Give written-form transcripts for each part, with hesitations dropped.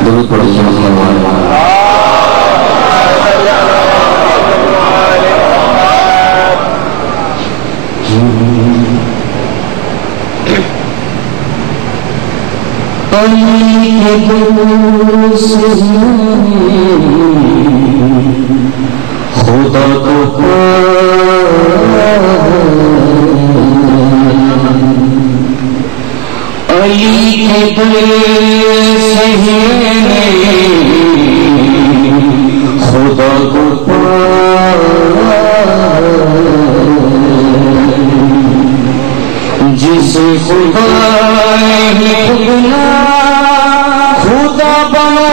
درود پڑھیے صلی اللہ علیہ وسلم۔ خدا کو علی کے دل سے خدا کو جس خدا خدا بنا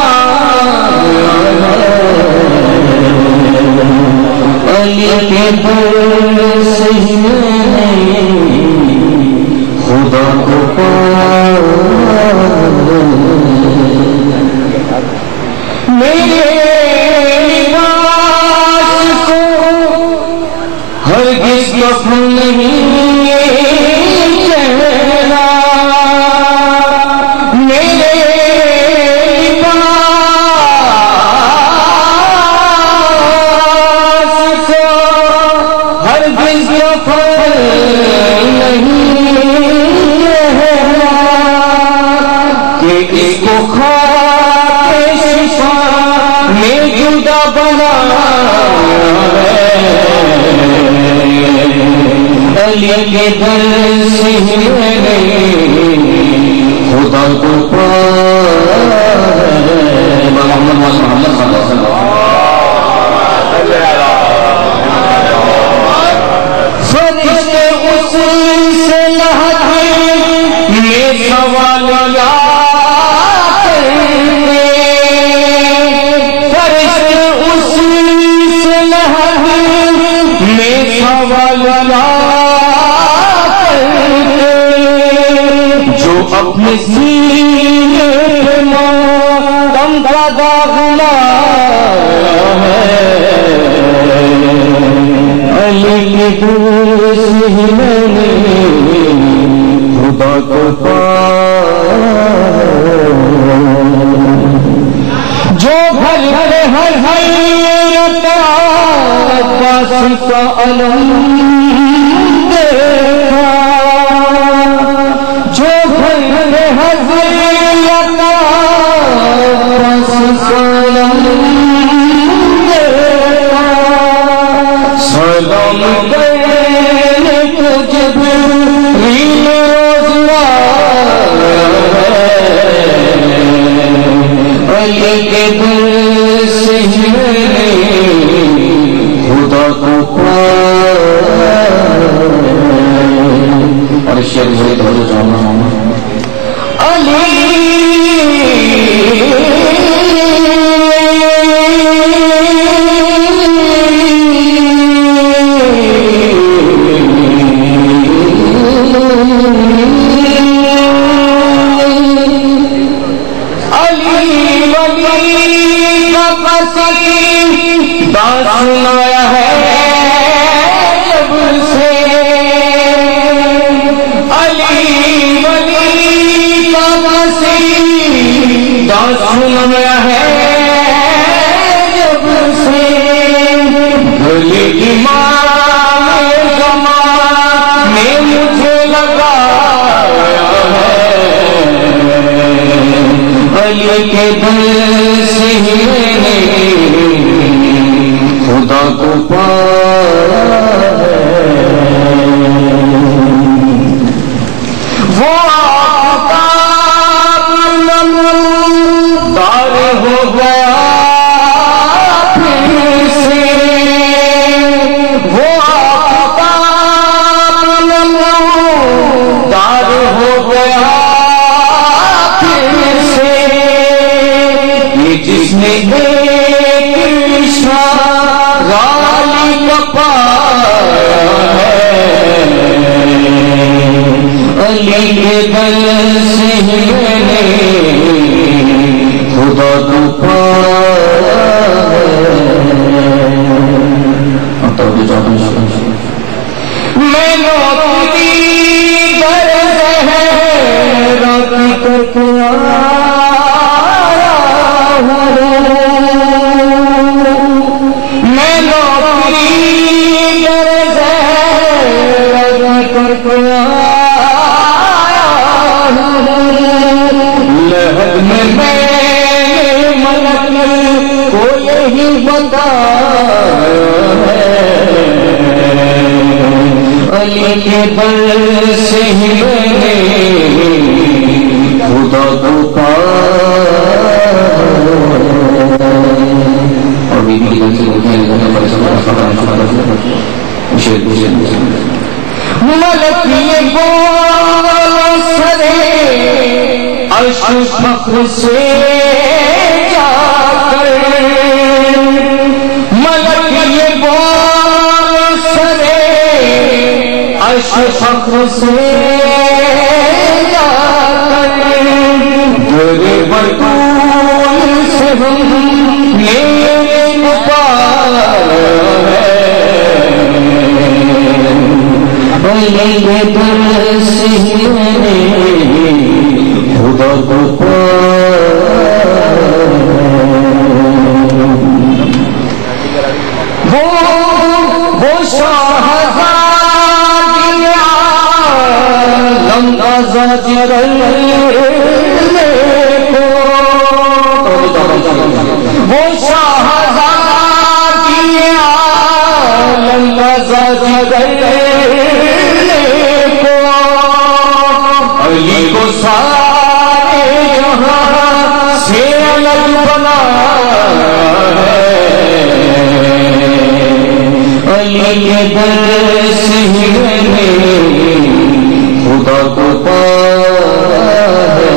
علی کے دل سے خدا کو میرے لباس کو ہرگز کفن نہیں چہرا، میرے لباس کو ہرگز کفن نہیں چہرا کہ اس کو علی کے دل سے خدا کو فرشتے اس سے لہتے یہ سوال فرشتے اس سے لہتے میں سوال اپنے سینے پہ ماتم کا داغنا ہے، علی کے دل سے میں نے خدا کو پایا، جو گھر گھر ہر حیرت عباس کا علم دیکھا، میں ملک کو یہی بتایا ہے علی کے در سے ہی میں نے خدا کو ملک یہ بول سرے عرش فخر سے جا کر ملک یہ بول سرے عرش فخر سے جا کر میرے برکول سے ہم نے علی کے در سے ہی میں نے خدا کو وہ شاہزادیاں لمبا زجرل وہ شاہزادیاں لمبا زجرل علی کو سارے جہاں سے الگ بنا ہے علی کے در سے ہی میں نے خدا کو پایا ہے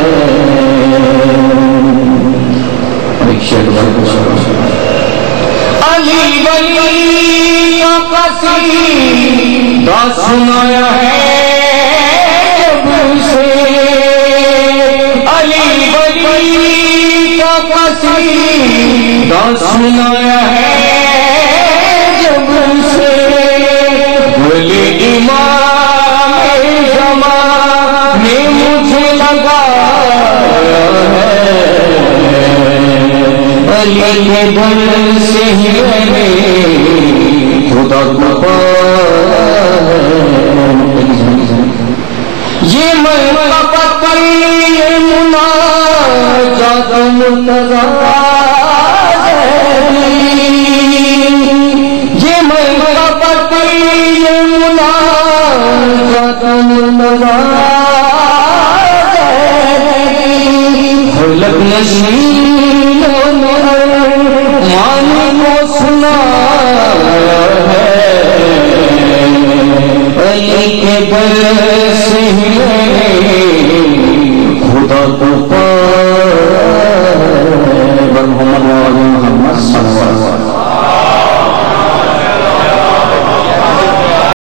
علی ولی کا قصیدہ سنایا ہے سنایا ہے جب سے بولے امام زمان نے مجھے لگایا ہے علی کے در سے ہی میں نے خدا کو پایا ہے یہ مرتبہ یہ مناجات منتظر خلق نشینوں میں مانی کو سنا